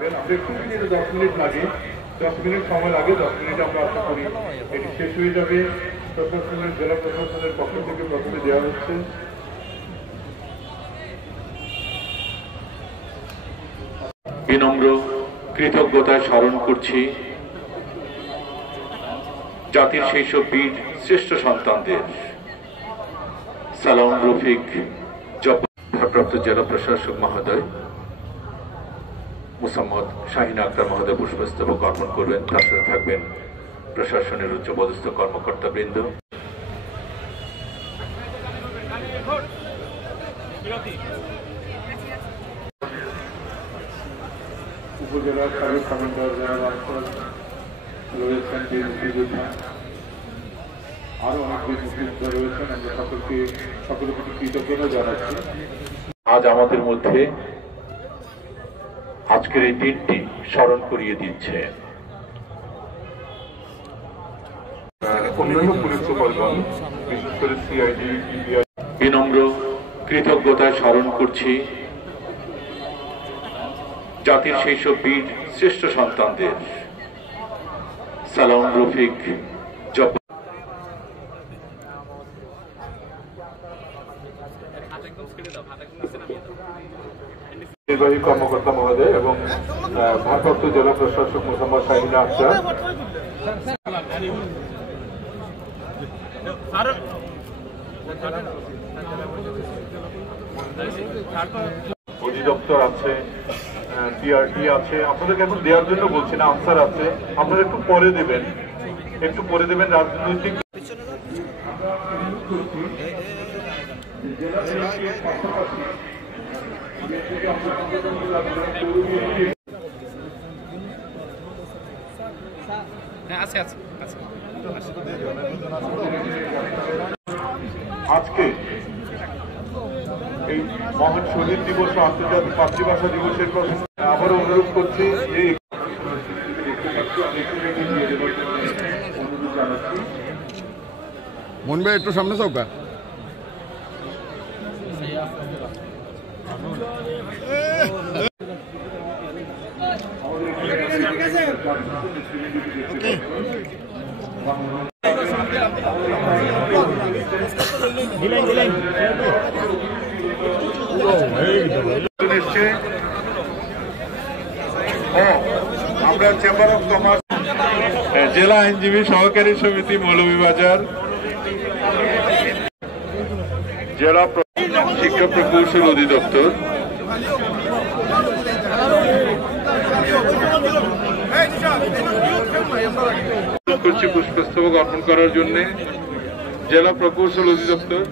একটু 10 মিনিট লাগে, 10 মিনিট সময় লাগে, 10 মিনিট আমরা আশা করি এটি শেষ হয়ে যাবে। প্রশাসনের জেলা প্রশাসনের পক্ষ থেকে প্রথমে দেওয়া হচ্ছে বিনম্র কৃতজ্ঞতায় স্মরণ করছি জাতির সেই সব বীর শ্রেষ্ঠ সন্তানদের। সালাম রফিক ভারপ্রাপ্ত জেলা প্রশাসক মহোদয় মোসাম্মদ শাহিন আক্তার মহোদয় পুষ্পস্তবক অর্পণ করবেন। তার সাথে থাকবেন প্রশাসনের উচ্চপদস্থ কর্মকর্তাবৃন্দ। উপজেলার সাবেক কমান্ডার রয়েছেন, বিএনপি যোদ্ধা, আরো অনেক মুক্তিযোদ্ধা রয়েছেন। আমরা সকলের প্রতি কৃতজ্ঞতা জানাচ্ছি। আজ আমাদের মধ্যে আজকের এই দিনটি স্মরণ করিয়ে দিচ্ছে। অন্যান্য পুলিশ সুপারগণ, বিশেষ করে সিআইডি, বিনম্র কৃতজ্ঞতায় স্মরণ করছি জাতির সেই সব বীর শ্রেষ্ঠ সন্তানদের। সালাম রফিক নির্বাহী কর্মকর্তা মহোদয় এবং ভারপ্রাপ্ত জেলা প্রশাসক মোসাম্মদ শাহিন আক্তার, অধিদপ্তর আছে, ডিআরটি আছে। আপনাদেরকে এখন দেওয়ার জন্য বলছি না, আনসার আছে, আপনারা একটু পরে দেবেন, একটু পরে দেবেন। রাজনৈতিক আজকে এই মহান শহীদ দিবস ও আন্তর্জাতিক মাতৃভাষা দিবসের আবারও অনুরোধ করছি যে মন ভাই একটু সামনে চৌকা আমরা চেম্বার অফ কমার্স, জেলা আইনজীবী সহকারী সমিতি মৌলভীবাজার, জেলা শিক্ষা প্রকৌশল অধিদপ্তর, পুষ্পস্তবক অর্পণ করার জন্য জেলা প্রকৌশল অধিদপ্তর।